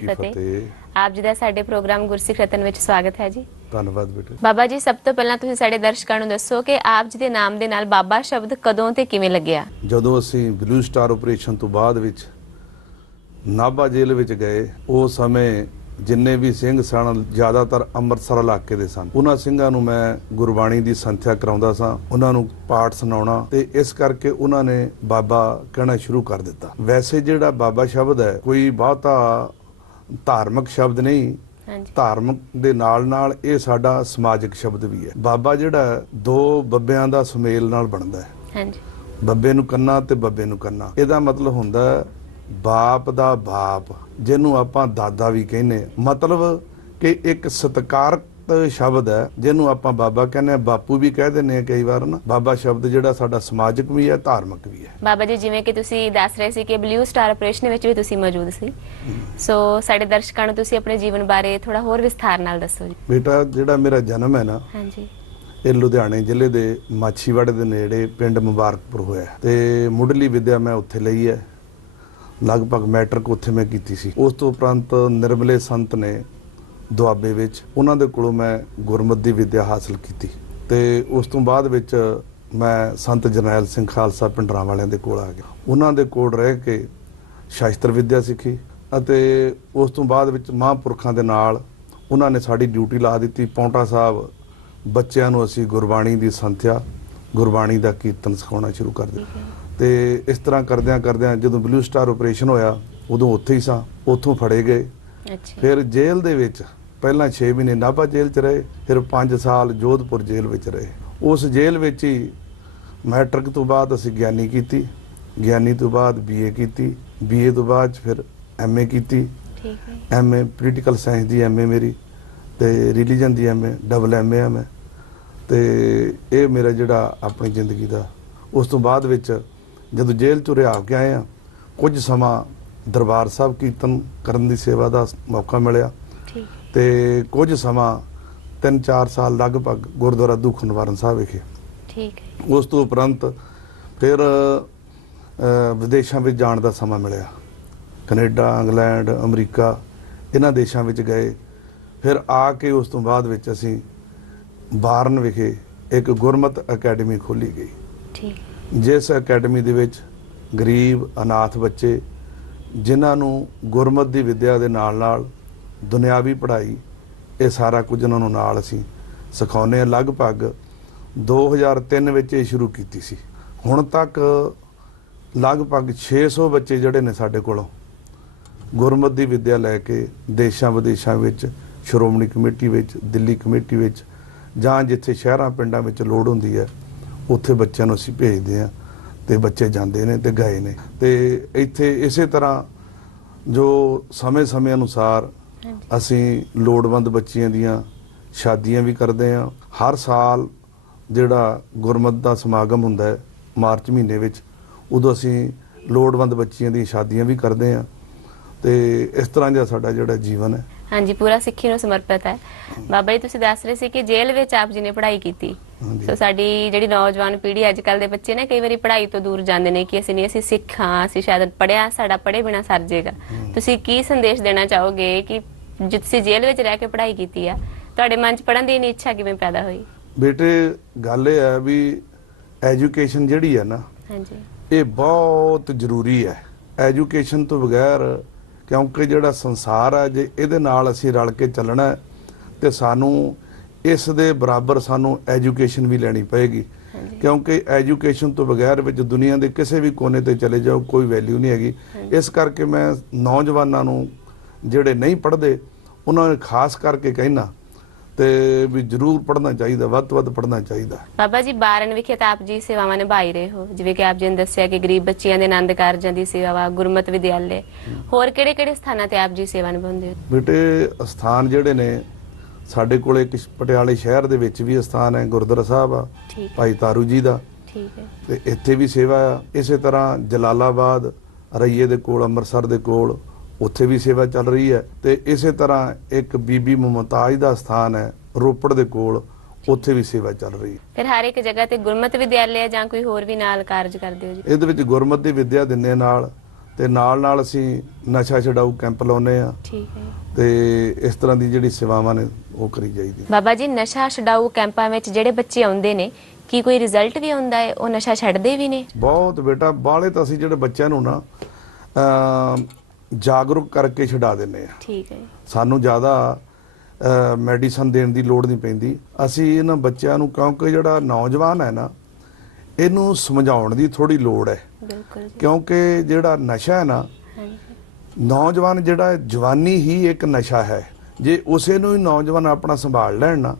ਕੀ ਫਤਿਹ। ਫਤਿਹ। ਆਪ ਜੀ ਦਾ ਸਾਡੇ ਪ੍ਰੋਗਰਾਮ ਗੁਰਸਿੱਖ ਰਤਨ ਵਿੱਚ ਸਵਾਗਤ ਹੈ ਜੀ। ਧੰਨਵਾਦ ਬੇਟੇ। ਬਾਬਾ ਜੀ ਸਭ ਤੋਂ ਪਹਿਲਾਂ ਤੁਸੀਂ ਸਾਡੇ ਦਰਸ਼ਕਾਂ ਨੂੰ ਦੱਸੋ ਕਿ ਆਪ ਜੀ ਦੇ ਨਾਮ ਦੇ ਨਾਲ ਬਾਬਾ ਸ਼ਬਦ ਕਦੋਂ ਤੇ ਕਿਵੇਂ ਲੱਗਿਆ? ਜਦੋਂ ਅਸੀਂ ਬਲੂ ਸਟਾਰ ਆਪਰੇਸ਼ਨ ਤੋਂ ਬਾਅਦ ਵਿੱਚ ਨਾਭਾ ਜੇਲ੍ਹ ਵਿੱਚ ਗਏ ਉਹ ਸਮੇਂ ਜਿੰਨੇ ਵੀ ਸਿੰਘ ਸਨ ਜ਼ਿਆਦਾਤਰ ਅੰਮ੍ਰਿਤਸਰ ਇਲਾਕੇ ਦੇ ਸਨ। ਉਹਨਾਂ ਸਿੰਘਾਂ ਨੂੰ ਮੈਂ ਗੁਰਬਾਣੀ ਦੀ ਸੰਥਿਆ ਕਰਾਉਂਦਾ ਸਾਂ ਉਹਨਾਂ ਨੂੰ ਪਾਠ ਸੁਣਾਉਣਾ ਤੇ ਇਸ ਕਰਕੇ ਉਹਨਾਂ ਨੇ ਬਾਬਾ ਕਹਿਣਾ ਸ਼ੁਰੂ ਕਰ ਦਿੱਤਾ। ਵੈਸੇ ਜਿਹੜਾ ਬਾਬਾ ਸ਼ਬਦ ਹੈ ਕੋਈ ਬਹੁਤਾ ਧਾਰਮਿਕ ਸ਼ਬਦ ਨਹੀਂ ਹਾਂਜੀ। ਧਾਰਮਿਕ ਦੇ ਨਾਲ ਨਾਲ ਇਹ ਸਾਡਾ ਸਮਾਜਿਕ ਸ਼ਬਦ ਵੀ ਹੈ। ਬਾਬਾ ਜਿਹੜਾ ਦੋ ਬੱਬਿਆਂ ਦਾ ਸੁਮੇਲ ਨਾਲ ਬਣਦਾ ਹੈ। ਹਾਂਜੀ। ਬੱਬੇ ਨੂੰ ਕੰਨਾ ਤੇ ਬੱਬੇ ਨੂੰ ਕੰਨਾ। ਇਹਦਾ ਮਤਲਬ ਹੁੰਦਾ ਬਾਪ ਦਾ ਬਾਪ ਜਿਹਨੂੰ ਆਪਾਂ ਦਾਦਾ ਵੀ ਕਹਿੰਦੇ ਹਾਂ। ਮਤਲਬ ਕਿ ਇੱਕ ਸਤਿਕਾਰਤ ਸ਼ਬਦ ਹੈ ਜਿਹਨੂੰ ਆਪਾਂ ਬਾਬਾ ਕਹਿੰਦੇ ਆ ਬਾਪੂ ਵੀ ਕਹਿ ਦਿੰਦੇ ਆ ਕਈ ਵਾਰ ਨਾ। ਬਾਬਾ ਸ਼ਬਦ ਜਿਹੜਾ ਸਾਡਾ ਸਮਾਜਿਕ ਵੀ ਹੈ ਧਾਰਮਿਕ ਵੀ ਹੈ। ਬਾਬਾ ਜੀ ਜਿਵੇਂ ਕਿ ਤੁਸੀਂ ਦੱਸ ਰਹੇ ਸੀ ਕਿ ਬਲੂ ਸਟਾਰ ਆਪਰੇਸ਼ਨ ਵਿੱਚ ਵੀ ਤੁਸੀਂ ਮੌਜੂਦ ਸੀ। ਸੋ ਸਾਡੇ ਦਰਸ਼ਕਾਂ ਨੂੰ ਤੁਸੀਂ ਆਪਣੇ ਜੀਵਨ ਬਾਰੇ ਥੋੜਾ ਹੋਰ ਵਿਸਥਾਰ ਨਾਲ ਦੱਸੋ ਜੀ। ਬੇਟਾ ਜਿਹੜਾ ਮੇਰਾ ਜਨਮ ਹੈ ਨਾ ਹਾਂਜੀ। ਇਹ ਲੁਧਿਆਣੇ ਜ਼ਿਲ੍ਹੇ ਦੇ ਮਾਛੀਵਾੜੇ ਦੇ ਨੇੜੇ ਪਿੰਡ ਮੁਬਾਰਕਪੁਰ ਹੋਇਆ ਤੇ ਮੁੱਢਲੀ ਵਿੱਦਿਆ ਮੈਂ ਉੱਥੇ ਲਈ ਹੈ। ਲਗਭਗ ਮੈਟ੍ਰਿਕ ਉੱਥੇ ਮੈਂ ਕੀਤੀ ਸੀ। ਉਸ ਤੋਂ ਉਪਰੰਤ ਨਿਰਮਲੇ ਸੰਤ ਨੇ ਦੁਆਬੇ ਵਿੱਚ ਉਹਨਾਂ ਦੇ ਕੋਲੋਂ ਮੈਂ ਗੁਰਮਤਿ ਦੀ ਵਿੱਦਿਆ ਹਾਸਲ ਕੀਤੀ ਤੇ ਉਸ ਤੋਂ ਬਾਅਦ ਵਿੱਚ ਮੈਂ ਸੰਤ ਜਰਨੈਲ ਸਿੰਘ ਖਾਲਸਾ ਪਿੰਡਰਾਂ ਵਾਲਿਆਂ ਦੇ ਕੋਲ ਆ ਗਿਆ। ਉਹਨਾਂ ਦੇ ਕੋਲ ਰਹਿ ਕੇ ਸ਼ਾਸਤਰ ਵਿੱਦਿਆ ਸਿੱਖੀ ਅਤੇ ਉਸ ਤੋਂ ਬਾਅਦ ਵਿੱਚ ਮਹਾਂਪੁਰਖਾਂ ਦੇ ਨਾਲ ਉਹਨਾਂ ਨੇ ਸਾਡੀ ਡਿਊਟੀ ਲਾ ਦਿੱਤੀ। ਪੌਂਟਾ ਸਾਹਿਬ ਬੱਚਿਆਂ ਨੂੰ ਅਸੀਂ ਗੁਰਬਾਣੀ ਦੀ ਸੰਥਿਆ ਗੁਰਬਾਣੀ ਦਾ ਕੀਰਤਨ ਸਿਖਾਉਣਾ ਸ਼ੁਰੂ ਕਰ ਦਿੱਤਾ। ਤੇ ਇਸ ਤਰ੍ਹਾਂ ਕਰਦਿਆਂ ਕਰਦਿਆਂ ਜਦੋਂ ਬਲੂ ਸਟਾਰ ਆਪਰੇਸ਼ਨ ਹੋਇਆ ਉਦੋਂ ਉੱਥੇ ਹੀ ਸਾਂ ਉੱਥੋਂ ਫੜੇ ਗਏ। ਫਿਰ ਜੇਲ੍ਹ ਦੇ ਵਿੱਚ ਪਹਿਲਾਂ 6 ਮਹੀਨੇ ਨਾਭਾ ਜੇਲ੍ਹ 'ਚ ਰਹੇ ਫਿਰ 5 ਸਾਲ ਜੋਧਪੁਰ ਜੇਲ੍ਹ ਵਿੱਚ ਰਹੇ। ਉਸ ਜੇਲ੍ਹ ਵਿੱਚ ਹੀ ਮੈਟ੍ਰਿਕ ਤੋਂ ਬਾਅਦ ਅਸੀਂ ਗਿਆਨੀ ਕੀਤੀ ਗਿਆਨੀ ਤੋਂ ਬਾਅਦ ਬੀਏ ਕੀਤੀ ਬੀਏ ਤੋਂ ਬਾਅਦ ਫਿਰ ਐਮਏ ਕੀਤੀ। ਠੀਕ ਹੈ। ਐਮਏ ਪੋਲੀਟੀਕਲ ਸਾਇੰਸ ਦੀ ਐਮਏ ਮੇਰੀ ਤੇ ਰਿਲੀਜਨ ਦੀ ਐਮਏ ਡਬਲ ਐਮਏ ਆ ਮੈਂ। ਤੇ ਇਹ ਮੇਰਾ ਜਿਹੜਾ ਆਪਣੀ ਜ਼ਿੰਦਗੀ ਦਾ ਉਸ ਤੋਂ ਬਾਅਦ ਵਿੱਚ ਜਦੋਂ ਜੇਲ੍ਹ ਚੋਂ ਰਿਹਾ ਕੇ ਆਏ ਆ ਕੁਝ ਸਮਾਂ ਦਰਬਾਰ ਸਾਹਿਬ ਕੀਰਤਨ ਕਰਨ ਦੀ ਸੇਵਾ ਦਾ ਮੌਕਾ ਮਿਲਿਆ। ਤੇ ਕੁਝ ਸਮਾਂ 3-4 ਸਾਲ ਲਗਭਗ ਗੁਰਦੁਆਰਾ ਦੁੱਖ ਨਿਵਾਰਨ ਸਾਹਿਬ ਵਿਖੇ। ਠੀਕ ਹੈ ਉਸ ਤੋਂ ਉਪਰੰਤ ਫਿਰ ਵਿਦੇਸ਼ਾਂ ਵਿੱਚ ਜਾਣ ਦਾ ਸਮਾਂ ਮਿਲਿਆ। ਕੈਨੇਡਾ ਇੰਗਲੈਂਡ ਅਮਰੀਕਾ ਇਹਨਾਂ ਦੇਸ਼ਾਂ ਵਿੱਚ ਗਏ। ਫਿਰ ਆ ਕੇ ਉਸ ਤੋਂ ਬਾਅਦ ਵਿੱਚ ਅਸੀਂ ਬਾਰਨ ਵਿਖੇ ਇੱਕ ਗੁਰਮਤ ਅਕੈਡਮੀ ਖੋਲੀ ਗਈ। ਠੀਕ ਜਿਸ ਅਕੈਡਮੀ ਦੇ ਵਿੱਚ ਗਰੀਬ ਅਨਾਥ ਬੱਚੇ ਜਿਨ੍ਹਾਂ ਨੂੰ ਗੁਰਮਤ ਦੀ ਵਿੱਦਿਆ ਦੇ ਨਾਲ ਨਾਲ ਦੁਨਿਆਵੀ ਪੜ੍ਹਾਈ, ਇਹ ਸਾਰਾ ਕੁਝ ਉਹਨਾਂ ਨੂੰ ਨਾਲ ਅਸੀਂ ਸਿਖਾਉਂਦੇ ਹਾਂ। ਲਗਭਗ 2003 ਵਿੱਚ ਇਹ ਸ਼ੁਰੂ ਕੀਤੀ ਸੀ। ਹੁਣ ਤੱਕ ਲਗਭਗ 600 ਬੱਚੇ ਜਿਹੜੇ ਨੇ ਸਾਡੇ ਕੋਲੋਂ ਗੁਰਮਤ ਦੀ ਵਿੱਦਿਆ ਲੈ ਕੇ ਦੇਸ਼ਾਂ ਵਿਦੇਸ਼ਾਂ ਵਿੱਚ, ਸ਼੍ਰੋਮਣੀ ਕਮੇਟੀ ਵਿੱਚ, ਦਿੱਲੀ ਕਮੇਟੀ ਵਿੱਚ ਜਾਂ ਜਿੱਥੇ ਸ਼ਹਿਰਾਂ, ਪਿੰਡਾਂ ਵਿੱਚ ਲੋੜ ਹੁੰਦੀ ਹੈ, ਉੱਥੇ ਬੱਚਿਆਂ ਨੂੰ ਅਸੀਂ ਭੇਜਦੇ ਹਾਂ ਤੇ ਬੱਚੇ ਜਾਂਦੇ ਨੇ ਤੇ ਗਏ ਨੇ। ਤੇ ਇੱਥੇ ਇਸੇ ਤਰ੍ਹਾਂ ਜੋ ਸਮੇਂ-ਸਮੇਂ ਅਨੁਸਾਰ ਅਸੀਂ ਲੋੜਵੰਦ ਬੱਚੀਆਂ ਦੀਆਂ ਸ਼ਾਦੀਆਂ ਵੀ ਕਰਦੇ ਹਾਂ। ਹਰ ਸਾਲ ਜਿਹੜਾ ਗੁਰਮਤ ਦਾ ਸਮਾਗਮ ਹੁੰਦਾ ਹੈ ਮਾਰਚ ਮਹੀਨੇ ਵਿੱਚ ਉਦੋਂ ਅਸੀਂ ਲੋੜਵੰਦ ਬੱਚੀਆਂ ਦੀਆਂ ਸ਼ਾਦੀਆਂ ਵੀ ਕਰਦੇ ਹਾਂ। ਤੇ ਇਸ ਤਰ੍ਹਾਂ ਦਾ ਸਾਡਾ ਜਿਹੜਾ ਜੀਵਨ ਹੈ। ਹਾਂਜੀ ਪੂਰਾ ਸਿੱਖੀ ਨੂੰ ਸਮਰਪਿਤ ਹੈ। ਬਾਬਾ ਜੀ ਤੁਸੀਂ ਦੱਸ ਰਹੇ ਸੀ ਕਿ ਜੇਲ੍ਹ ਵਿੱਚ ਆਪ ਜੀ ਨੇ ਪੜ੍ਹਾਈ ਕੀਤੀ। ਸੋ ਸਾਡੀ ਜਿਹੜੀ ਨੌਜਵਾਨ ਪੀੜ੍ਹੀ ਅੱਜ ਕੱਲ ਦੇ ਬੱਚੇ ਨੇ ਕਈ ਵਾਰੀ ਪੜ੍ਹਾਈ ਤੋਂ ਦੂਰ ਜਾਂਦੇ ਨੇ ਕਿ ਅਸੀਂ ਨਹੀਂ ਅਸੀਂ ਸਿੱਖ ਹਾਂ ਅਸੀਂ ਸ਼ਾਇਦ ਪੜਿਆ ਸਾਡਾ ਪੜੇ ਬਿਨਾ ਸਰ ਜਾਏਗਾ ਤੁਸੀਂ ਕੀ ਸੰਦੇਸ਼ ਦੇਣਾ ਚਾਹੋਗੇ ਕਿ ਜੇ ਤੁਸੀਂ ਜੇਲ੍ਹ ਵਿੱਚ ਰਹਿ ਕੇ ਪੜ੍ਹਾਈ ਕੀਤੀ ਆ ਤੁਹਾਡੇ ਮਨ 'ਚ ਪੜ੍ਹਨ ਦੀ ਇੰਨੀ ਇੱਛਾ ਕਿਵੇਂ ਪੈਦਾ ਹੋਈ? ਬੇਟੇ ਗੱਲ ਇਹ ਹੈ ਵੀ ਐਜੂਕੇਸ਼ਨ ਜਿਹੜੀ ਹੈ ਨਾ ਹਾਂਜੀ। ਇਹ ਬਹੁਤ ਜ਼ਰੂਰੀ ਹੈ। ਐਜੂਕੇਸ਼ਨ ਤੋਂ ਬਗੈਰ ਕਿਉਂਕਿ ਜਿਹੜਾ ਸੰਸਾਰ ਹੈ ਜੇ ਇਹਦੇ ਨਾਲ ਅਸੀਂ ਰਲ ਕੇ ਚੱਲਣਾ ਤੇ ਸਾਨੂੰ ਇਸ ਦੇ ਬਰਾਬਰ ਸਾਨੂੰ ਐਜੂਕੇਸ਼ਨ ਵੀ ਲੈਣੀ ਪਏਗੀ। ਕਿਉਂਕਿ ਐਜੂਕੇਸ਼ਨ ਤੋਂ ਬਗੈਰ ਵਿੱਚ ਦੁਨੀਆ ਦੇ ਕਿਸੇ ਵੀ ਕੋਨੇ ਤੇ ਚਲੇ ਜਾਓ ਕੋਈ ਵੈਲਿਊ ਨਹੀਂ ਹੈਗੀ। ਇਸ ਕਰਕੇ ਮੈਂ ਨੌਜਵਾਨਾਂ ਨੂੰ ਜਿਹੜੇ ਨਹੀਂ ਪੜ੍ਹਦੇ ਉਹਨਾਂ ਨੂੰ ਖਾਸ ਕਰਕੇ ਕਹਿਣਾ ਤੇ ਵੀ ਜ਼ਰੂਰ ਪੜ੍ਹਨਾ ਚਾਹੀਦਾ ਵੱਧ ਤੋਂ ਵੱਧ ਪੜ੍ਹਨਾ ਚਾਹੀਦਾ। ਬਾਬਾ ਜੀ ਬਾਰਨ ਵਿਖੇ ਤਾਂ ਆਪ ਜੀ ਸੇਵਾਵਾਂ ਨਿਭਾਈ ਰਹੇ ਹੋ। ਜਿਵੇਂ ਕਿ ਆਪ ਜੀ ਨੇ ਦੱਸਿਆ ਕਿ ਗਰੀਬ ਬੱਚਿਆਂ ਦੇ ਆਨੰਦ ਕਾਰਜਾਂ ਦੀ ਸੇਵਾ ਗੁਰਮਤ ਵਿਦਿਆਲੇ। ਹੋਰ ਕਿਹੜੇ-ਕਿਹੜੇ ਸਥਾਨਾਂ ਤੇ ਆਪ ਜੀ ਸੇਵਾ ਨਿਭਾਉਂਦੇ ਹੋ? ਬੇਟੇ ਸਥਾਨ ਜਿਹੜੇ ਨੇ ਸਾਡੇ ਕੋਲੇ ਇੱਕ ਪਟਿਆਲੇ ਸ਼ਹਿਰ ਦੇ ਵਿੱਚ ਵੀ ਸਥਾਨ ਹੈ ਗੁਰਦੁਆਰਾ ਸਾਹਿਬ ਆ ਭਾਈ ਤਾਰੂ ਜੀ ਦਾ। ਠੀਕ ਹੈ। ਤੇ ਇੱਥੇ ਵੀ ਸੇਵਾ ਆ। ਇਸੇ ਤਰ੍ਹਾਂ ਜਲਾਲਾਬਾਦ ਰਈਏ ਦੇ ਕੋਲ ਅੰਮ੍ਰਿਤਸਰ ਦੇ ਕੋਲ ਉੱਥੇ ਵੀ ਸੇਵਾ ਚੱਲ ਰਹੀ ਹੈ। ਤੇ ਇਸੇ ਤਰ੍ਹਾਂ ਇੱਕ ਬੀਬੀ ਮੁਮਤਾਜ ਦਾ ਸਥਾਨ ਹੈ ਰੋਪੜ ਦੇ ਕੋਲ ਉੱਥੇ ਵੀ ਸੇਵਾ ਚੱਲ ਰਹੀ ਹੈ। ਫਿਰ ਹਰ ਇੱਕ ਜਗ੍ਹਾ ਤੇ ਗੁਰਮਤ ਵਿਦਿਆਲੇ ਜਾਂ ਕੋਈ ਹੋਰ ਵੀ ਨਾਲ ਕਾਰਜ ਕਰਦੇ ਹੋ ਜੀ? ਇਹਦੇ ਵਿੱਚ ਗੁਰਮਤਿ ਦੀ ਵਿੱਦਿਆ ਦਿੰਦੇ ਨਾਲ। ਤੇ ਨਾਲ ਨਾਲ ਅਸੀਂ ਨਸ਼ਾ ਛਡਾਊ ਕੈਂਪ ਲਾਉਨੇ ਆ ਠੀਕ ਹੈ। ਤੇ ਇਸ ਤਰ੍ਹਾਂ ਦੀ ਜਿਹੜੀ ਸੇਵਾਵਾਂ ਨੇ ਉਹ ਕਰੀ ਜਾਈਦੀ। ਬਾਬਾ ਜੀ ਨਸ਼ਾ ਛਡਾਊ ਕੈਂਪਾਂ ਵਿੱਚ ਜਿਹੜੇ ਬੱਚੇ ਆਉਂਦੇ ਨੇ ਕੀ ਕੋਈ ਰਿਜ਼ਲਟ ਵੀ ਆਉਂਦਾ ਹੈ? ਉਹ ਨਸ਼ਾ ਛੱਡਦੇ ਵੀ ਨੇ? ਬਹੁਤ ਬੇਟਾ ਬਾਹਲੇ ਤਾਂ ਅਸੀਂ ਜਿਹੜੇ ਬੱਚਿਆਂ ਨੂੰ ਨਾ ਜਾਗਰੂਕ ਕਰਕੇ ਛਡਾ ਦਿੰਨੇ ਆ ਠੀਕ ਹੈ। ਸਾਨੂੰ ਜ਼ਿਆਦਾ ਮੈਡੀਸਨ ਦੇਣ ਦੀ ਲੋੜ ਨਹੀਂ ਪੈਂਦੀ। ਅਸੀਂ ਇਹਨਾਂ ਬੱਚਿਆਂ ਨੂੰ ਕਿਉਂਕਿ ਜਿਹੜਾ ਨੌਜਵਾਨ ਹੈ ਨਾ ਇਹਨੂੰ ਸਮਝਾਉਣ ਦੀ ਥੋੜੀ ਲੋੜ ਹੈ। ਬਿਲਕੁਲ ਕਿਉਂਕਿ ਜਿਹੜਾ ਨਸ਼ਾ ਹੈ ਨਾ ਨੌਜਵਾਨ ਜਿਹੜਾ ਜਵਾਨੀ ਹੀ ਇੱਕ ਨਸ਼ਾ ਹੈ। ਜੇ ਉਸੇ ਨੂੰ ਹੀ ਨੌਜਵਾਨ ਆਪਣਾ ਸੰਭਾਲ ਲੈਣ ਨਾ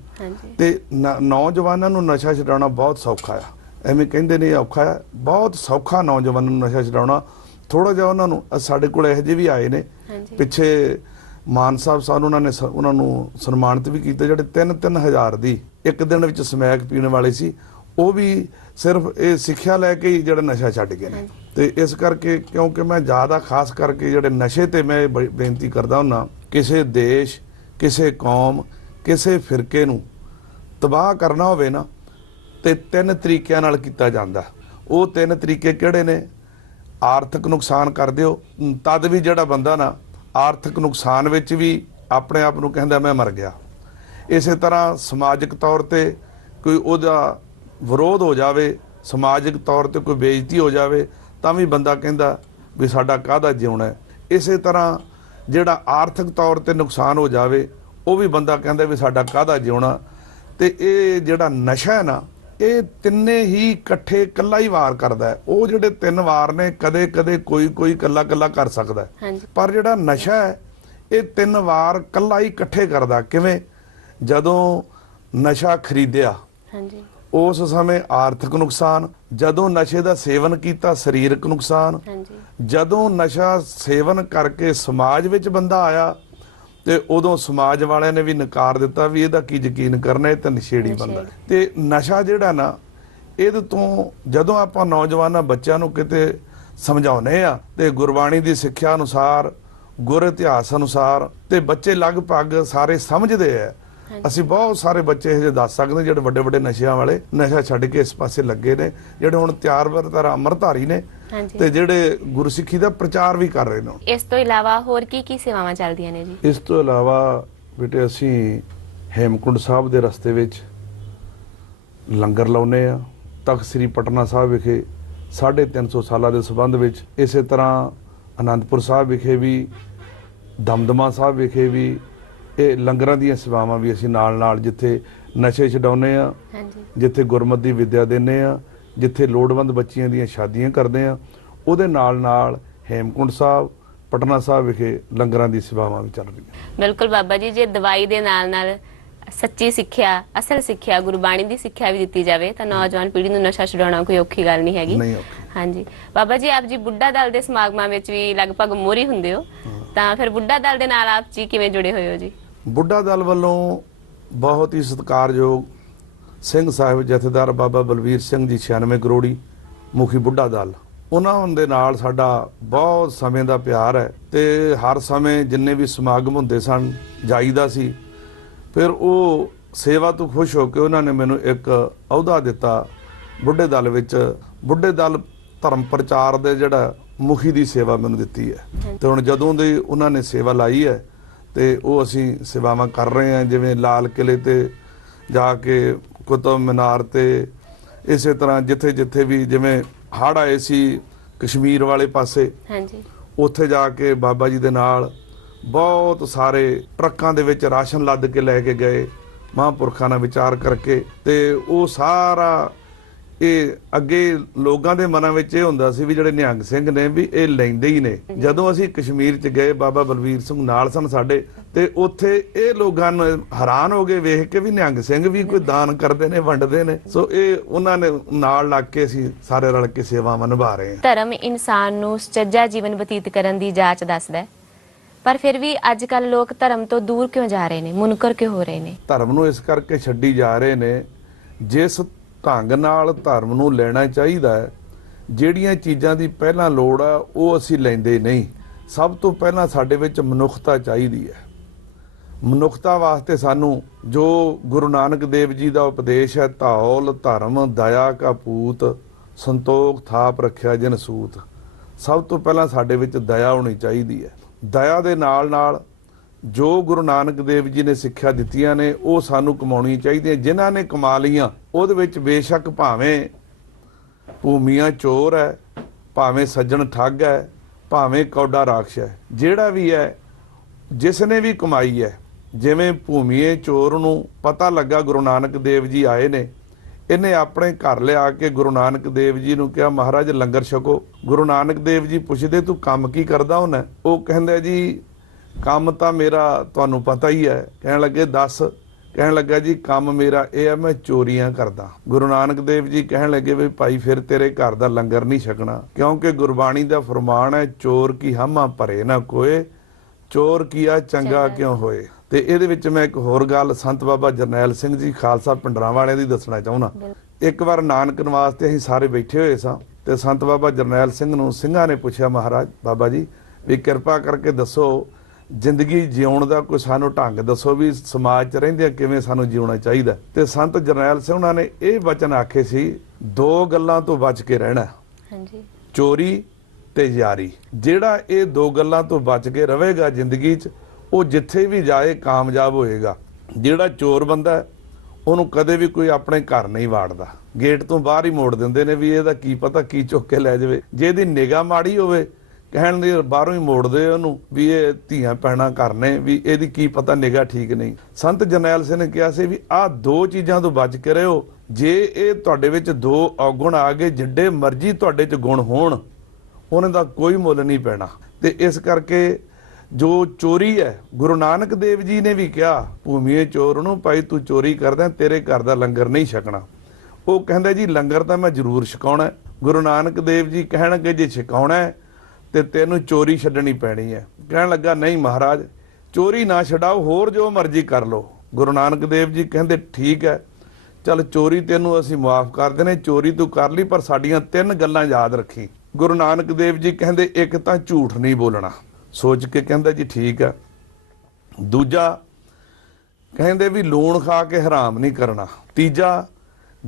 ਤੇ ਨੌਜਵਾਨਾਂ ਨੂੰ ਨਸ਼ਾ ਛਡਾਉਣਾ ਬਹੁਤ ਸੌਖਾ ਆ। ਐਵੇਂ ਕਹਿੰਦੇ ਨੇ ਔਖਾ ਆ। ਬਹੁਤ ਸੌਖਾ ਨੌਜਵਾਨਾਂ ਨੂੰ ਨਸ਼ਾ ਛਡਾਉਣਾ। ਥੋੜਾ ਜਿਹਾ ਉਹਨਾਂ ਨੂੰ ਸਾਡੇ ਕੋਲ ਇਹੋ ਜਿਹੇ ਵੀ ਆਏ ਨੇ। ਪਿੱਛੇ ਮਾਨ ਸਾਹਿਬ ਸਾਨੂੰ ਉਹਨਾਂ ਨੇ ਉਹਨਾਂ ਨੂੰ ਸਨਮਾਨਿਤ ਵੀ ਕੀਤਾ ਜਿਹੜੇ 3-3000 ਦੀ ਇੱਕ ਦਿਨ ਵਿੱਚ ਸਮੈਕ ਪੀਣ ਵਾਲੇ ਸੀ। ਉਹ ਵੀ ਸਿਰਫ ਇਹ ਸਿੱਖਿਆ ਲੈ ਕੇ ਹੀ ਜਿਹੜਾ ਨਸ਼ਾ ਛੱਡ ਗਏ ਨੇ। ਤੇ ਇਸ ਕਰਕੇ ਕਿਉਂਕਿ ਮੈਂ ਜ਼ਿਆਦਾ ਖਾਸ ਕਰਕੇ ਜਿਹੜੇ ਨਸ਼ੇ ਤੇ ਮੈਂ ਬੇਨਤੀ ਕਰਦਾ ਹੁੰਨਾ ਕਿਸੇ ਦੇਸ਼ ਕਿਸੇ ਕੌਮ ਕਿਸੇ ਫਿਰਕੇ ਨੂੰ ਤਬਾਹ ਕਰਨਾ ਹੋਵੇ ਨਾ ਤੇ ਤਿੰਨ ਤਰੀਕਿਆਂ ਨਾਲ ਕੀਤਾ ਜਾਂਦਾ। ਉਹ ਤਿੰਨ ਤਰੀਕੇ ਕਿਹੜੇ ਨੇ? ਆਰਥਿਕ ਨੁਕਸਾਨ ਕਰ ਦਿਓ। ਤਦ ਵੀ ਜਿਹੜਾ ਬੰਦਾ ਨਾ ਆਰਥਿਕ ਨੁਕਸਾਨ ਵਿੱਚ ਵੀ ਆਪਣੇ ਆਪ ਨੂੰ ਕਹਿੰਦਾ ਮੈਂ ਮਰ ਗਿਆ। ਇਸੇ ਤਰ੍ਹਾਂ ਸਮਾਜਿਕ ਤੌਰ ਤੇ ਕੋਈ ਉਹਦਾ ਵਿਰੋਧ ਹੋ ਜਾਵੇ ਸਮਾਜਿਕ ਤੌਰ ਤੇ ਕੋਈ ਬੇਇੱਜ਼ਤੀ ਹੋ ਜਾਵੇ ਤਾਂ ਵੀ ਬੰਦਾ ਕਹਿੰਦਾ ਵੀ ਸਾਡਾ ਕਾਹਦਾ ਜਿਉਣਾ ਹੈ। ਇਸੇ ਤਰ੍ਹਾਂ ਜਿਹੜਾ ਆਰਥਿਕ ਤੌਰ ਤੇ ਨੁਕਸਾਨ ਹੋ ਜਾਵੇ ਉਹ ਵੀ ਬੰਦਾ ਕਹਿੰਦਾ ਵੀ ਸਾਡਾ ਕਾਹਦਾ ਜਿਉਣਾ। ਤੇ ਇਹ ਜਿਹੜਾ ਨਸ਼ਾ ਹੈ ਨਾ ਇਹ ਤਿੰਨੇ ਹੀ ਇਕੱਠੇ ਇਕੱਲਾ ਹੀ ਵਾਰ ਕਰਦਾ ਉਹ ਜਿਹੜੇ ਤਿੰਨ ਵਾਰ ਨੇ ਕਦੇ ਕਦੇ ਕੋਈ ਕੋਈ ਇਕੱਲਾ ਇਕੱਲਾ ਕਰ ਸਕਦਾ ਪਰ ਜਿਹੜਾ ਨਸ਼ਾ ਹੈ ਇਹ ਤਿੰਨ ਵਾਰ ਕੱਲਾ ਹੀ ਇਕੱਠੇ ਕਰਦਾ ਕਿਵੇਂ? ਜਦੋਂ ਨਸ਼ਾ ਖਰੀਦਿਆ ਹਾਂਜੀ। ਉਸ ਸਮੇਂ ਆਰਥਿਕ ਨੁਕਸਾਨ ਜਦੋਂ ਨਸ਼ੇ ਦਾ ਸੇਵਨ ਕੀਤਾ ਸਰੀਰਕ ਨੁਕਸਾਨ। ਹਾਂਜੀ। ਜਦੋਂ ਨਸ਼ਾ ਸੇਵਨ ਕਰਕੇ ਸਮਾਜ ਵਿੱਚ ਬੰਦਾ ਆਇਆ ਤੇ ਉਦੋਂ ਸਮਾਜ ਵਾਲਿਆਂ ਨੇ ਵੀ ਨਕਾਰ ਦਿੱਤਾ ਵੀ ਇਹਦਾ ਕੀ ਯਕੀਨ ਕਰਨਾ ਇਹ ਤਾਂ ਨਸ਼ੇੜੀ ਬੰਦਾ। ਤੇ ਨਸ਼ਾ ਜਿਹੜਾ ਨਾ ਇਹਦੇ ਤੋਂ ਜਦੋਂ ਆਪਾਂ ਨੌਜਵਾਨਾਂ ਬੱਚਿਆਂ ਨੂੰ ਕਿਤੇ ਸਮਝਾਉਨੇ ਆ ਤੇ ਗੁਰਬਾਣੀ ਦੀ ਸਿੱਖਿਆ ਅਨੁਸਾਰ ਗੁਰ ਇਤਿਹਾਸ ਅਨੁਸਾਰ ਤੇ ਬੱਚੇ ਲਗਭਗ ਸਾਰੇ ਸਮਝਦੇ ਆ ਅਸੀਂ ਬਹੁਤ ਸਾਰੇ ਬੱਚੇ ਇਹ ਜਿਹੇ ਦੱਸ ਸਕਦੇ ਜਿਹੜੇ ਵੱਡੇ ਵੱਡੇ ਨਸ਼ਿਆਂ ਵਾਲੇ ਨਸ਼ਾ ਛੱਡ ਕੇ ਇਸ ਪਾਸੇ ਲੱਗੇ ਨੇ ਜਿਹੜੇ ਹੁਣ ਤਿਆਰ ਬਰ ਤਰ ਅਮਰਧਾਰੀ ਨੇ ਤੇ ਜਿਹੜੇ ਗੁਰਸਿੱਖੀ ਦਾ ਪ੍ਰਚਾਰ ਵੀ ਕਰ ਰਹੇ ਨੇ ਇਸ ਤੋਂ ਇਲਾਵਾ ਹੋਰ ਕੀ ਕੀ ਸੇਵਾਵਾਂ ਚੱਲਦੀਆਂ ਨੇ ਜੀ? ਇਸ ਤੋਂ ਇਲਾਵਾ ਬੇਟੇ ਅਸੀਂ ਹੇਮਕੁੰਡ ਸਾਹਿਬ ਦੇ ਰਸਤੇ ਵਿੱਚ ਲੰਗਰ ਲਾਉਨੇ ਆ ਤਖਤ ਸ੍ਰੀ ਪਟਨਾ ਸਾਹਿਬ ਵਿਖੇ 350 ਸਾਲਾਂ ਦੇ ਸਬੰਧ ਵਿੱਚ ਇਸੇ ਤਰ੍ਹਾਂ ਅਨੰਦਪੁਰ ਸਾਹਿਬ ਵਿਖੇ ਵੀ ਦਮਦਮਾ ਸਾਹਿਬ ਵਿਖੇ ਵੀ ਇਹ ਲੰਗਰਾਂ ਦੀਆਂ ਸੇਵਾਵਾਂ ਵੀ ਅਸੀਂ ਨਾਲ ਨਾਲ ਜਿੱਥੇ ਨਸ਼ੇ ਛਡਾਉਨੇ ਆ ਹਾਂਜੀ। ਜਿੱਥੇ ਗੁਰਮਤ ਦੀ ਵਿੱਦਿਆ ਦਿੰਨੇ ਆ ਜਿੱਥੇ ਲੋੜਵੰਦ ਬੱਚੀਆਂ ਦੀਆਂ ਸ਼ਾਦੀਆਂ ਕਰਦੇ ਆ ਉਹਦੇ ਨਾਲ ਨਾਲ ਹੇਮਕੁੰਡ ਸਾਹਿਬ ਪਟਨਾ ਸਾਹਿਬ ਵਿਖੇ ਲੰਗਰਾਂ ਦੀ ਸੇਵਾਵਾਂ ਵੀ ਚੱਲ ਰਹੀਆਂ ਬਿਲਕੁਲ ਬਾਬਾ ਜੀ ਜੇ ਦਵਾਈ ਦੇ ਨਾਲ ਨਾਲ ਸੱਚੀ ਸਿੱਖਿਆ ਅਸਲ ਸਿੱਖਿਆ ਗੁਰਬਾਣੀ ਦੀ ਸਿੱਖਿਆ ਵੀ ਦਿੱਤੀ ਜਾਵੇ ਤਾਂ ਨੌਜਵਾਨ ਪੀੜ੍ਹੀ ਨੂੰ ਨਸ਼ਾ ਛੁਡਾਉਣਾ ਕੋਈ ਔਖੀ ਗੱਲ ਨਹੀਂ ਹੈਗੀ। ਨਹੀਂ ਔਖੀ। ਹਾਂਜੀ। ਬਾਬਾ ਜੀ ਆਪ ਜੀ ਬੁੱਢਾ ਦਲ ਦੇ ਸਮਾਗਮਾਂ ਵਿੱਚ ਵੀ ਲਗਭਗ ਮੋਰੀ ਹੁੰਦੇ ਹੋ। ਤਾਂ ਫਿਰ ਬੁੱਢਾ ਦਲ ਦੇ ਨਾਲ ਆਪ ਜੀ ਕਿਵੇਂ ਜੁੜੇ ਹੋਏ ਹੋ ਜੀ? ਬੁੱਢਾ ਦਲ ਵੱਲੋਂ ਬਹੁਤ ਹੀ ਸਤਿਕਾਰਯੋਗ ਸਿੰਘ ਸਾਹਿਬ ਜਥੇਦਾਰ ਬਾਬਾ ਬਲਵੀਰ ਸਿੰਘ ਜੀ 96 ਕਰੋੜੀ ਮੁਖੀ ਬੁੱਢਾ ਦਲ। ਉਹਨਾਂ ਦੇ ਨਾਲ ਸਾਡਾ ਬਹੁਤ ਸਮੇਂ ਦਾ ਪਿਆਰ ਹੈ ਤੇ ਹਰ ਸਮੇਂ ਜਿੰਨੇ ਵੀ ਸਮਾਗਮ ਹੁੰਦੇ ਸਨ, ਜਾਈਦਾ ਸੀ। ਫਿਰ ਉਹ ਸੇਵਾ ਤੋਂ ਖੁਸ਼ ਹੋ ਕੇ ਉਹਨਾਂ ਨੇ ਮੈਨੂੰ ਇੱਕ ਅਹੁਦਾ ਦਿੱਤਾ ਬੁੱਢੇ ਦਲ ਵਿੱਚ। ਬੁੱਢੇ ਦਲ ਧਰਮ ਪ੍ਰਚਾਰ ਦੇ ਜਿਹੜਾ ਮੁਖੀ ਦੀ ਸੇਵਾ ਮੈਨੂੰ ਦਿੱਤੀ ਹੈ। ਤੇ ਹੁਣ ਜਦੋਂ ਦੀ ਉਹਨਾਂ ਨੇ ਸੇਵਾ ਲਾਈ ਹੈ ਤੇ ਉਹ ਅਸੀਂ ਸੇਵਾਵਾਂ ਕਰ ਰਹੇ ਹਾਂ ਜਿਵੇਂ ਲਾਲ ਕਿਲੇ ਤੇ ਜਾ ਕੇ ਕੁਤਬ ਮੀਨਾਰ ਤੇ ਇਸੇ ਤਰ੍ਹਾਂ ਜਿੱਥੇ ਜਿੱਥੇ ਵੀ ਜਿਵੇਂ ਹੜ੍ਹ ਆਏ ਸੀ ਕਸ਼ਮੀਰ ਵਾਲੇ ਪਾਸੇ ਹਾਂਜੀ। ਉੱਥੇ ਜਾ ਕੇ ਬਾਬਾ ਜੀ ਦੇ ਨਾਲ ਬਹੁਤ ਸਾਰੇ ਟਰੱਕਾਂ ਦੇ ਵਿੱਚ ਰਾਸ਼ਨ ਲੱਦ ਕੇ ਲੈ ਕੇ ਗਏ ਮਹਾਂਪੁਰਖਾਂ ਨਾਲ ਵਿਚਾਰ ਕਰਕੇ ਤੇ ਉਹ ਸਾਰਾ ਇਹ ਅੱਗੇ ਲੋਕਾਂ ਦੇ ਮਨਾਂ ਵਿੱਚ ਇਹ ਹੁੰਦਾ ਸੀ ਵੀ ਜਿਹੜੇ ਨਿਹੰਗ ਸਿੰਘ ਨੇ ਵੀ ਇਹ ਲੈਂਦੇ ਹੀ ਨੇ। ਜਦੋਂ ਅਸੀਂ ਕਸ਼ਮੀਰ ਚ ਗਏ ਬਾਬਾ ਬਲਵੀਰ ਸਿੰਘ ਨਾਲ ਸਨ ਸਾਡੇ ਤੇ ਉੱਥੇ ਇਹ ਲੋਕਾਂ ਨੂੰ ਹੈਰਾਨ ਹੋ ਗਏ ਵੇਖ ਕੇ ਵੀ ਨਿਹੰਗ ਸਿੰਘ ਵੀ ਕੋਈ ਦਾਨ ਕਰਦੇ ਨੇ ਵੰਡਦੇ ਨੇ। ਸੋ ਇਹ ਉਹਨਾਂ ਨੇ ਨਾਲ ਲੱਗ ਕੇ ਅਸੀਂ ਸਾਰੇ ਰਲ ਕੇ ਸੇਵਾਵਾਂ ਨਿਭਾ ਰਹੇ ਹਾਂ। ਧਰਮ ਇਨਸਾਨ ਨੂੰ ਸੁਚੱਜਾ ਜੀਵਨ ਬਤੀਤ ਕਰਨ ਦੀ ਜਾਚ ਦੱਸਦਾ ਹੈ। ਪਰ ਫਿਰ ਵੀ ਅੱਜ ਕੱਲ ਲੋਕ ਧਰਮ ਤੋਂ ਦੂਰ ਕਿਉਂ ਜਾ ਰਹੇ ਨੇ? ਮੁਨਕਰ ਕਿਉਂ ਹੋ ਰਹੇ ਨੇ? ਧਰਮ ਨੂੰ ਇਸ ਕਰਕੇ ਛੱਡੀ ਜਾ ਰਹੇ ਨੇ ਜਿਸ ਢੰਗ ਨਾਲ ਧਰਮ ਨੂੰ ਲੈਣਾ ਚਾਹੀਦਾ ਹੈ। ਜਿਹੜੀਆਂ ਚੀਜ਼ਾਂ ਦੀ ਪਹਿਲਾਂ ਲੋੜ ਆ, ਉਹ ਅਸੀਂ ਲੈਂਦੇ ਨਹੀਂ। ਸਭ ਤੋਂ ਪਹਿਲਾਂ ਸਾਡੇ ਵਿੱਚ ਮਨੁੱਖਤਾ ਚਾਹੀਦੀ ਹੈ। ਮਨੁੱਖਤਾ ਵਾਸਤੇ ਸਾਨੂੰ ਜੋ ਗੁਰੂ ਨਾਨਕ ਦੇਵ ਜੀ ਦਾ ਉਪਦੇਸ਼ ਹੈ, ਧੌਲ, ਧਰਮ, ਦਇਆ ਕਾ ਪੂਤ, ਸੰਤੋਖ ਥਾਪ ਰੱਖਿਆ ਜਨ ਸੂਤ। ਸਭ ਤੋਂ ਪਹਿਲਾਂ ਸਾਡੇ ਵਿੱਚ ਦਇਆ ਹੋਣੀ ਚਾਹੀਦੀ ਹੈ। ਦਇਆ ਦੇ ਨਾਲ ਨਾਲ ਜੋ ਗੁਰੂ ਨਾਨਕ ਦੇਵ ਜੀ ਨੇ ਸਿੱਖਿਆ ਦਿੱਤੀਆਂ ਨੇ, ਉਹ ਸਾਨੂੰ ਕਮਾਉਣੀ ਚਾਹੀਦੀਆਂ। ਜਿਨ੍ਹਾਂ ਨੇ ਕਮਾ ਲਈਆਂ, ਉਹਦੇ ਵਿੱਚ ਬੇਸ਼ੱਕ ਭਾਵੇਂ ਭੂਮੀਆਂ ਚੋਰ ਹੈ, ਭਾਵੇਂ ਸੱਜਣ ਠੱਗ ਹੈ, ਭਾਵੇਂ ਕੌਡਾ ਰਾਖਸ਼ ਹੈ। ਜਿਹੜਾ ਵੀ ਹੈ, ਜਿਸ ਨੇ ਵੀ ਕਮਾਈ ਹੈ, ਜਿਵੇਂ ਭੂਮੀਏ ਚੋਰ ਨੂੰ ਪਤਾ ਲੱਗਾ ਗੁਰੂ ਨਾਨਕ ਦੇਵ ਜੀ ਆਏ ਨੇ, ਇਹਨੇ ਆਪਣੇ ਘਰ ਲਿਆ ਕੇ ਗੁਰੂ ਨਾਨਕ ਦੇਵ ਜੀ ਨੂੰ ਕਿਹਾ, ਮਹਾਰਾਜ, ਲੰਗਰ ਛਕੋ। ਗੁਰੂ ਨਾਨਕ ਦੇਵ ਜੀ ਪੁੱਛਦੇ, ਤੂੰ ਕੰਮ ਕੀ ਕਰਦਾ ਹੁੰਦਾ ਉਹ ਕਹਿੰਦਾ, ਜੀ ਕੰਮ ਤਾਂ ਮੇਰਾ ਤੁਹਾਨੂੰ ਪਤਾ ਹੀ ਹੈ। ਕਹਿਣ ਲੱਗੇ ਦੱਸ। ਕਹਿਣ ਲੱਗਾ ਜੀ ਕੰਮ ਮੇਰਾ ਇਹ ਹੈ ਮੈਂ ਚੋਰੀਆਂ ਕਰਦਾ। ਗੁਰੂ ਨਾਨਕ ਦੇਵ ਜੀ ਕਹਿਣ ਲੱਗੇ ਵੀ ਭਾਈ ਫਿਰ ਤੇਰੇ ਘਰ ਦਾ ਲੰਗਰ ਨਹੀਂ ਛਕਣਾ। ਕਿਉਂਕਿ ਗੁਰਬਾਣੀ ਦਾ ਫਰਮਾਨ ਹੈ ਚੋਰ ਕੀ ਹਮਾ ਭਰੇ ਨਾ ਕੋਏ ਚੋਰ ਕੀਆ ਚੰਗਾ ਕਿਉਂ ਹੋਏ? ਤੇ ਇਹਦੇ ਵਿੱਚ ਮੈਂ ਇੱਕ ਹੋਰ ਗੱਲ ਸੰਤ ਬਾਬਾ ਜਰਨੈਲ ਸਿੰਘ ਜੀ ਖਾਲਸਾ ਪਿੰਡਰਾਂ ਵਾਲਿਆਂ ਦੀ ਦੱਸਣਾ ਚਾਹੁੰਦਾ। ਇੱਕ ਵਾਰ ਨਾਨਕ ਨਿਵਾਸ ਤੇ ਅਸੀਂ ਸਾਰੇ ਬੈਠੇ ਹੋਏ ਸਾਂ ਤੇ ਸੰਤ ਬਾਬਾ ਜਰਨੈਲ ਸਿੰਘ ਨੂੰ ਸਿੰਘਾਂ ਨੇ ਪੁੱਛਿਆ ਮਹਾਰਾਜ ਬਾਬਾ ਜੀ ਵੀ ਕਿਰਪਾ ਕਰਕੇ ਦੱਸੋ ਜ਼ਿੰਦਗੀ ਜਿਉਣ ਦਾ ਕੋਈ ਸਾਨੂੰ ਢੰਗ ਦੱਸੋ ਵੀ ਸਮਾਜ 'ਚ ਰਹਿੰਦੇ ਕਿਵੇਂ ਸਾਨੂੰ ਜਿਉਣਾ ਚਾਹੀਦਾ। ਤੇ ਸੰਤ ਜਰਨੈਲ ਸਿੰਘ ਉਹਨਾਂ ਨੇ ਇਹ ਵਚਨ ਆਖੇ ਸੀ ਦੋ ਗੱਲਾਂ ਤੋਂ ਬਚ ਕੇ ਰਹਿਣਾ। ਹਾਂਜੀ। ਚੋਰੀ ਤੇ ਯਾਰੀ। ਜਿਹੜਾ ਇਹ ਦੋ ਗੱਲਾਂ ਤੋਂ ਬਚ ਕੇ ਰਹੇਗਾ ਜ਼ਿੰਦਗੀ 'ਚ ਉਹ ਜਿੱਥੇ ਵੀ ਜਾਏ ਕਾਮਯਾਬ ਹੋਏਗਾ। ਜਿਹੜਾ ਚੋਰ ਬੰਦਾ ਹੈ, ਉਹਨੂੰ ਕਦੇ ਵੀ ਕੋਈ ਆਪਣੇ ਘਰ ਨਹੀਂ ਵਾੜਦਾ। ਗੇਟ ਤੋਂ ਬਾਹਰ ਹੀ ਮੋੜ ਦਿੰਦੇ ਨੇ ਵੀ ਇਹਦਾ ਕੀ ਪਤਾ ਕੀ ਚੁੱਕ ਕੇ ਲੈ ਜਾਵੇ। ਜੇ ਇਹਦੀ ਨਿਗਾਹ ਮਾੜੀ ਹੋਵੇ ਕਹਿਣ ਦੇ ਬਾਹਰੋਂ ਹੀ ਮੋੜਦੇ ਉਹਨੂੰ ਵੀ ਇਹ ਧੀਆਂ ਪੈਣਾ ਕਰਨੇ ਵੀ ਇਹਦੀ ਕੀ ਪਤਾ ਨਿਗਾਹ ਠੀਕ ਨਹੀਂ। ਸੰਤ ਜਰਨੈਲ ਸਿੰਘ ਨੇ ਕਿਹਾ ਸੀ ਵੀ ਆਹ ਦੋ ਚੀਜ਼ਾਂ ਤੋਂ ਬਚ ਕੇ ਰਹੋ ਜੇ ਇਹ ਤੁਹਾਡੇ ਵਿੱਚ ਦੋ ਔਗੁਣ ਆ ਗਏ, ਜਿੱਡੇ ਮਰਜ਼ੀ ਤੁਹਾਡੇ 'ਚ ਗੁਣ ਹੋਣ, ਉਹਨਾਂ ਦਾ ਕੋਈ ਮੁੱਲ ਨਹੀਂ ਪੈਣਾ। ਤੇ ਇਸ ਕਰਕੇ ਜੋ ਚੋਰੀ ਹੈ, ਗੁਰੂ ਨਾਨਕ ਦੇਵ ਜੀ ਨੇ ਵੀ ਕਿਹਾ ਭੂਮੀਏ ਚੋਰ ਨੂੰ, ਭਾਈ ਤੂੰ ਚੋਰੀ ਕਰਦਾ, ਤੇਰੇ ਘਰ ਦਾ ਲੰਗਰ ਨਹੀਂ ਛਕਣਾ। ਉਹ ਕਹਿੰਦਾ ਜੀ, ਲੰਗਰ ਤਾਂ ਮੈਂ ਜ਼ਰੂਰ ਛਕਾਉਣਾ ਗੁਰੂ ਨਾਨਕ ਦੇਵ ਜੀ ਕਹਿਣਗੇ, ਜੇ ਛਕਾਉਣਾ ਤੇ ਤੈਨੂੰ ਚੋਰੀ ਛੱਡਣੀ ਪੈਣੀ ਹੈ। ਕਹਿਣ ਲੱਗਾ, ਨਹੀਂ ਮਹਾਰਾਜ, ਚੋਰੀ ਨਾ ਛਡਾਓ, ਹੋਰ ਜੋ ਮਰਜ਼ੀ ਕਰ ਲਓ। ਗੁਰੂ ਨਾਨਕ ਦੇਵ ਜੀ ਕਹਿੰਦੇ, ਠੀਕ ਹੈ, ਚਲ ਚੋਰੀ ਤੈਨੂੰ ਅਸੀਂ ਮਾਫ ਕਰ ਦਿੰਦੇ, ਚੋਰੀ ਤੂੰ ਕਰ ਲਈ, ਪਰ ਸਾਡੀਆਂ ਤਿੰਨ ਗੱਲਾਂ ਯਾਦ ਰੱਖੀ। ਗੁਰੂ ਨਾਨਕ ਦੇਵ ਜੀ ਕਹਿੰਦੇ, ਇੱਕ ਤਾਂ ਝੂਠ ਨਹੀਂ ਬੋਲਣਾ। ਸੋਚ ਕੇ ਕਹਿੰਦਾ, ਜੀ ਠੀਕ ਹੈ। ਦੂਜਾ ਕਹਿੰਦੇ ਵੀ, ਲੂਣ ਖਾ ਕੇ ਹਰਾਮ ਨਹੀਂ ਕਰਨਾ। ਤੀਜਾ,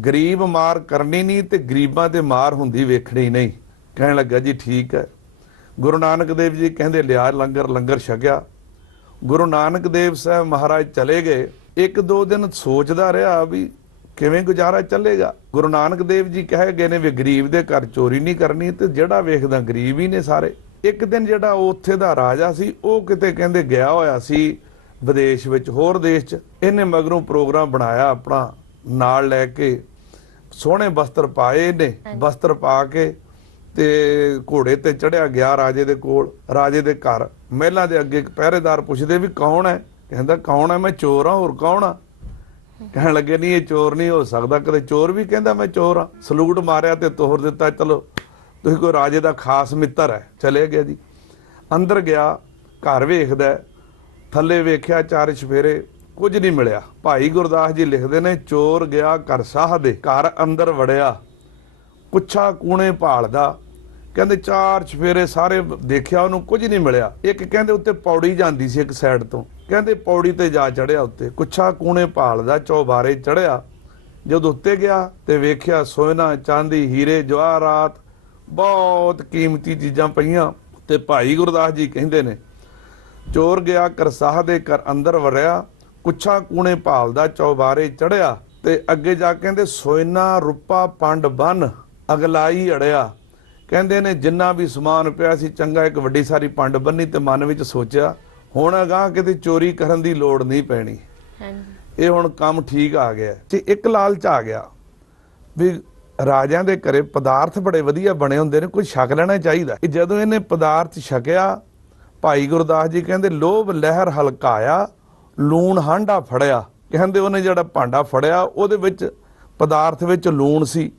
ਗਰੀਬ ਮਾਰ ਕਰਨੀ ਨਹੀਂ ਤੇ ਗਰੀਬਾਂ ਤੇ ਮਾਰ ਹੁੰਦੀ ਵੇਖਣੀ ਨਹੀਂ। ਕਹਿਣ ਲੱਗਾ, ਜੀ ਠੀਕ ਹੈ ਗੁਰੂ ਨਾਨਕ ਦੇਵ ਜੀ ਕਹਿੰਦੇ ਲਿਆ ਲੰਗਰ ਲੰਗਰ ਛਕਿਆ। ਗੁਰੂ ਨਾਨਕ ਦੇਵ ਸਾਹਿਬ ਮਹਾਰਾਜ ਚਲੇ ਗਏ। ਇੱਕ ਦੋ ਦਿਨ ਸੋਚਦਾ ਰਿਹਾ ਵੀ ਕਿਵੇਂ ਗੁਜ਼ਾਰਾ ਚੱਲੇਗਾ। ਗੁਰੂ ਨਾਨਕ ਦੇਵ ਜੀ ਕਹੇ ਗਏ ਨੇ ਵੀ ਗਰੀਬ ਦੇ ਘਰ ਚੋਰੀ ਨਹੀਂ ਕਰਨੀ ਤੇ ਜਿਹੜਾ ਵੇਖਦਾ ਗਰੀਬ ਹੀ ਨੇ ਸਾਰੇ। ਇੱਕ ਦਿਨ ਜਿਹੜਾ ਉੱਥੇ ਦਾ ਰਾਜਾ ਸੀ ਉਹ ਕਿਤੇ ਕਹਿੰਦੇ ਗਿਆ ਹੋਇਆ ਸੀ ਵਿਦੇਸ਼ ਵਿੱਚ ਹੋਰ ਦੇਸ਼ 'ਚ। ਇਹਨੇ ਮਗਰੋਂ ਪ੍ਰੋਗਰਾਮ ਬਣਾਇਆ ਆਪਣਾ ਨਾਲ ਲੈ ਕੇ ਸੋਹਣੇ ਵਸਤਰ ਪਾਏ ਨੇ ਵਸਤਰ ਪਾ ਕੇ ਤੇ ਘੋੜੇ ਤੇ ਚੜਿਆ ਗਿਆ ਰਾਜੇ ਦੇ ਕੋਲ, ਰਾਜੇ ਦੇ ਘਰ। ਮਹਿਲਾਂ ਦੇ ਅੱਗੇ ਇੱਕ ਪਹਿਰੇਦਾਰ ਪੁੱਛਦੇ ਵੀ ਕੌਣ ਹੈ? ਕਹਿੰਦਾ, ਕੌਣ ਹੈ? ਮੈਂ ਚੋਰ ਹਾਂ, ਹੋਰ ਕੌਣ ਆ? ਕਹਿਣ ਲੱਗੇ, ਨਹੀਂ, ਇਹ ਚੋਰ ਨਹੀਂ ਹੋ ਸਕਦਾ। ਕਦੇ ਚੋਰ ਵੀ ਕਹਿੰਦਾ, ਮੈਂ ਚੋਰ ਆ ਸਲੂਟ ਮਾਰਿਆ ਤੇ ਤੋਰ ਦਿੱਤਾ, ਚਲੋ, ਤੁਸੀਂ ਕੋਈ ਰਾਜੇ ਦਾ ਖਾਸ ਮਿੱਤਰ ਹੈ। ਚਲੇ ਗਿਆ ਜੀ। ਅੰਦਰ ਗਿਆ, ਘਰ ਵੇਖਦਾ, ਥੱਲੇ ਵੇਖਿਆ, ਚਾਰ ਛਫੇਰੇ ਕੁਝ ਨਹੀਂ ਮਿਲਿਆ। ਭਾਈ ਗੁਰਦਾਸ ਜੀ ਲਿਖਦੇ ਨੇ, ਚੋਰ ਗਿਆ ਘਰ ਸਾਹ ਦੇ, ਘਰ ਅੰਦਰ ਵੜਿਆ। ਕੁੱਛਾ ਕੂਣੇ ਭਾਲਦਾ। ਕਹਿੰਦੇ ਚਾਰ ਚਫੇਰੇ ਸਾਰੇ ਦੇਖਿਆ, ਉਹਨੂੰ ਕੁਝ ਨਹੀਂ ਮਿਲਿਆ। ਇੱਕ ਕਹਿੰਦੇ ਉੱਤੇ ਪੌੜੀ ਜਾਂਦੀ ਸੀ ਇੱਕ ਸਾਈਡ ਤੋਂ। ਕਹਿੰਦੇ ਪੌੜੀ ਤੇ ਜਾ ਚੜਿਆ ਉੱਤੇ। ਕੁੱਛਾ ਕੂਣੇ ਭਾਲਦਾ, ਚੌਬਾਰੇ ਚੜਿਆ। ਜਦ ਉੱਤੇ ਗਿਆ ਤੇ ਵੇਖਿਆ ਸੋਨਾ ਚਾਂਦੀ, ਹੀਰੇ ਜਵਾਹਰਾਤ ਬਹੁਤ ਕੀਮਤੀ ਚੀਜ਼ਾਂ ਪਈਆਂ। ਤੇ ਭਾਈ ਗੁਰਦਾਸ ਜੀ ਕਹਿੰਦੇ ਨੇ, ਚੋਰ ਗਿਆ ਕਰਸਾਹ ਦੇ ਘਰ ਅੰਦਰ ਵਰਿਆ। ਕੁੱਛਾ ਕੂਣੇ ਭਾਲਦਾ, ਚੌਬਾਰੇ ਚੜਿਆ। ਤੇ ਅੱਗੇ ਜਾ ਕੇ ਕਹਿੰਦੇ ਸੋਨਾ ਰੁਪਾ ਪੰਡ ਬਨ। ਅਗਲਾਈ ਅੜਿਆ। ਕਹਿੰਦੇ ਨੇ ਜਿੰਨਾ ਵੀ ਸਮਾਨ ਪਿਆ ਸੀ ਚੰਗਾ ਇੱਕ ਵੱਡੀ ਸਾਰੀ ਪੰਡ ਬੰਨੀ ਤੇ ਮਨ ਵਿੱਚ ਸੋਚਿਆ ਹੁਣ ਅਗਾਂਹ ਕਿਤੇ ਚੋਰੀ ਕਰਨ ਦੀ ਲੋੜ ਨਹੀਂ ਪੈਣੀ। ਹਾਂਜੀ। ਇਹ ਹੁਣ ਕੰਮ ਠੀਕ ਆ ਗਿਆ। ਤੇ ਇੱਕ ਲਾਲਚ ਆ ਗਿਆ ਵੀ ਰਾਜਿਆਂ ਦੇ ਘਰੇ ਪਦਾਰਥ ਬੜੇ ਵਧੀਆ ਬਣੇ ਹੁੰਦੇ ਨੇ ਕੋਈ ਛਕ ਲੈਣਾ ਚਾਹੀਦਾ। ਜਦੋਂ ਇਹਨੇ ਪਦਾਰਥ ਛਕਿਆ ਭਾਈ ਗੁਰਦਾਸ ਜੀ ਕਹਿੰਦੇ ਲੋਭ ਲਹਿਰ ਹਲਕਾਇਆ ਲੂਣ ਹਾਂਡਾ ਫੜਿਆ। ਕਹਿੰਦੇ ਉਹਨੇ ਜਿਹੜਾ ਭਾਂਡਾ ਫੜਿਆ ਉਹਦੇ ਵਿੱਚ ਪਦਾਰਥ ਵਿੱਚ ਲੂਣ ਸੀ।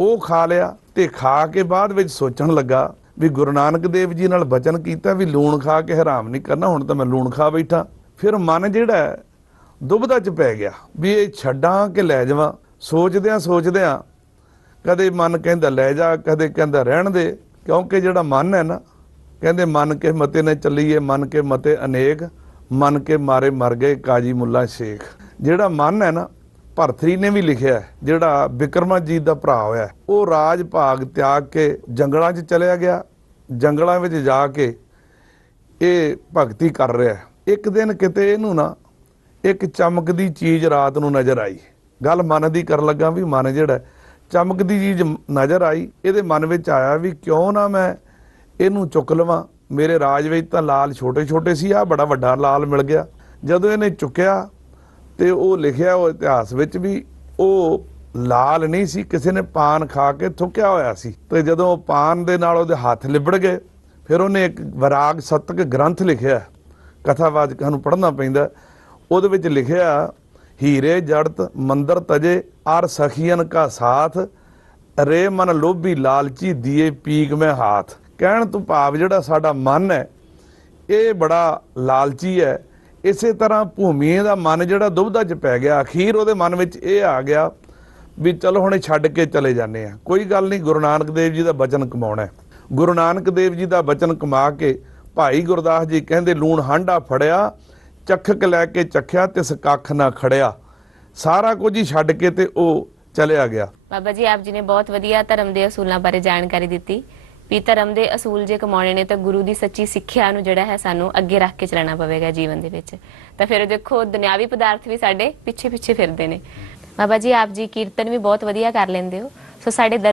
ਉਹ ਖਾ ਲਿਆ ਤੇ ਖਾ ਕੇ ਬਾਅਦ ਵਿੱਚ ਸੋਚਣ ਲੱਗਾ ਵੀ ਗੁਰੂ ਨਾਨਕ ਦੇਵ ਜੀ ਨਾਲ ਬਚਨ ਕੀਤਾ ਵੀ ਲੂਣ ਖਾ ਕੇ ਹਰਾਮ ਨਹੀਂ ਕਰਨਾ ਹੁਣ ਤਾਂ ਮੈਂ ਲੂਣ ਖਾ ਬੈਠਾ। ਫਿਰ ਮਨ ਜਿਹੜਾ ਹੈ, ਚ ਪੈ ਗਿਆ ਵੀ ਇਹ ਛੱਡਾਂ ਕਿ ਲੈ ਜਾਵਾਂ। ਸੋਚਦਿਆਂ ਸੋਚਦਿਆਂ ਕਦੇ ਮਨ ਕਹਿੰਦਾ ਲੈ ਜਾ ਕਦੇ ਕਹਿੰਦਾ ਰਹਿਣ ਦੇ ਕਿਉਂਕਿ ਜਿਹੜਾ ਮਨ ਹੈ ਨਾ ਕਹਿੰਦੇ ਮਨ ਕੇ ਮਤੇ ਨੇ ਚੱਲੀਏ ਮਨ ਕੇ ਮਤੇ ਅਨੇਕ ਮਨ ਕੇ ਮਾਰੇ ਮਰ ਗਏ ਕਾਜੀ ਮੁੱਲਾ ਸ਼ੇਖ। ਜਿਹੜਾ ਮਨ ਹੈ ਨਾ ਭਰਤਰੀ ਨੇ ਵੀ ਲਿਖਿਆ ਹੈ, ਜਿਹੜਾ ਬਿਕਰਮਾਜੀਤ ਦਾ ਭਰਾ ਹੋਇਆ ਉਹ ਰਾਜ ਭਾਗ ਤਿਆਗ ਕੇ ਜੰਗਲਾਂ 'ਚ ਚਲਿਆ ਗਿਆ। ਜੰਗਲਾਂ ਵਿੱਚ ਜਾ ਕੇ ਇਹ ਭਗਤੀ ਕਰ ਰਿਹਾ ਇੱਕ ਦਿਨ ਕਿਤੇ ਇਹਨੂੰ ਨਾ ਇੱਕ ਚਮਕਦੀ ਚੀਜ਼ ਰਾਤ ਨੂੰ ਨਜ਼ਰ ਆਈ। ਗੱਲ ਮਨ ਦੀ ਕਰਨ ਲੱਗਾ ਵੀ ਮਨ ਜਿਹੜਾ ਚਮਕਦੀ ਚੀਜ਼ ਨਜ਼ਰ ਆਈ। ਇਹਦੇ ਮਨ ਵਿੱਚ ਆਇਆ ਵੀ ਕਿਉਂ ਨਾ ਮੈਂ ਇਹਨੂੰ ਚੁੱਕ ਲਵਾਂ। ਮੇਰੇ ਰਾਜ ਵਿੱਚ ਤਾਂ ਲਾਲ ਛੋਟੇ ਛੋਟੇ ਸੀ ਆ ਬੜਾ ਵੱਡਾ ਲਾਲ ਮਿਲ ਗਿਆ। ਜਦੋਂ ਇਹਨੇ ਚੁੱਕਿਆ ਤੇ ਉਹ ਲਿਖਿਆ ਉਹ ਇਤਿਹਾਸ ਵਿੱਚ ਵੀ ਉਹ ਲਾਲ ਨਹੀਂ ਸੀ, ਕਿਸੇ ਨੇ ਪਾਨ ਖਾ ਕੇ ਥੁੱਕਿਆ ਹੋਇਆ ਸੀ। ਤੇ ਜਦੋਂ ਪਾਨ ਦੇ ਨਾਲ ਉਹਦੇ ਹੱਥ ਲਿਬੜ ਗਏ, ਫਿਰ ਉਹਨੇ ਇੱਕ ਵਿਰਾਗ ਸਤਕ ਗ੍ਰੰਥ ਲਿਖਿਆ। ਕਥਾਵਾਚਕਾਂ ਨੂੰ ਪੜ੍ਹਨਾ ਪੈਂਦਾ। ਉਹਦੇ ਵਿੱਚ ਲਿਖਿਆ, ਹੀਰੇ ਜੜਤ ਮੰਦਰ ਤਜੇ ਆਰ ਸਖੀਨ ਕਾ ਸਾਥ, ਰੇ ਮਨ ਲੋਭੀ ਲਾਲਚੀ ਦੀਏ ਪੀਕ ਮੈਂ ਹਾਥ। ਕਹਿਣ ਤੋਂ ਭਾਵ ਜਿਹੜਾ ਸਾਡਾ ਮਨ ਹੈ, ਇਹ ਬੜਾ ਲਾਲਚੀ ਹੈ। ਇਸੇ ਤਰ੍ਹਾਂ ਭੂਮੀ ਦਾ ਮਨ ਜਿਹੜਾ ਦੁਬਦਾ ਚ ਪੈ ਗਿਆ, ਅਖੀਰ ਉਹਦੇ ਮਨ ਵਿੱਚ ਇਹ ਆ ਗਿਆ ਵੀ ਚਲੋ ਹੁਣ ਛੱਡ ਕੇ ਚਲੇ ਜਾਂਦੇ ਆ। ਕੋਈ ਗੱਲ ਨਹੀਂ, ਗੁਰੂ ਨਾਨਕ ਦੇਵ ਜੀ ਦਾ ਬਚਨ ਕਮਾਉਣਾ ਹੈ। ਗੁਰੂ ਨਾਨਕ ਦੇਵ ਜੀ ਦਾ ਬਚਨ ਕਮਾ ਕੇ ਭਾਈ ਗੁਰਦਾਸ ਜੀ ਕਹਿੰਦੇ, ਲੂਣ ਹਾਂਡਾ ਫੜਿਆ, ਚੱਖਕ ਲੈ ਕੇ ਚੱਖਿਆ, ਤਿਸ ਕੱਖ ਨਾ ਖੜਿਆ। ਸਾਰਾ ਕੁਝ ਹੀ ਛੱਡ ਕੇ ਤੇ ਉਹ ਚਲਿਆ ਗਿਆ। ਬਾਬਾ ਜੀ, ਆਪ ਜੀ ਨੇ ਬਹੁਤ ਵਧੀਆ ਧਰਮ ਦੇ ਅਸੂਲਾਂ ਬਾਰੇ ਜਾਣਕਾਰੀ ਦਿੱਤੀ। ਵੀ ਧਰਮ ਦੇ ਅਸੂਲ ਜੇ ਕਮਾਉਣੇ ਨੇ ਤਾਂ ਗੁਰੂ ਦੀ ਸੱਚੀ ਸਿੱਖਿਆ ਨੂੰ ਜਿਹੜਾ ਹੈ ਸਾਨੂੰ ਅੱਗੇ ਰੱਖ ਕੇ ਚੱਲਣਾ ਪਵੇਗਾ ਜੀਵਨ ਦੇ ਵਿੱਚ। ਤਾਂ ਫਿਰ ਦੇਖੋ, ਦੁਨਿਆਵੀ ਪਦਾਰਥ ਵੀ ਸਾਡੇ ਪਿੱਛੇ ਪਿੱਛੇ ਫਿਰਦੇ ਨੇ। ਬਾਬਾ ਜੀ, ਆਪ ਜੀ ਕੀਰਤਨ ਵੀ ਬਹੁਤ ਵਧੀਆ ਕਰ ਲੈਂਦੇ ਹੋ। ਸੋ ਸਾਡੇ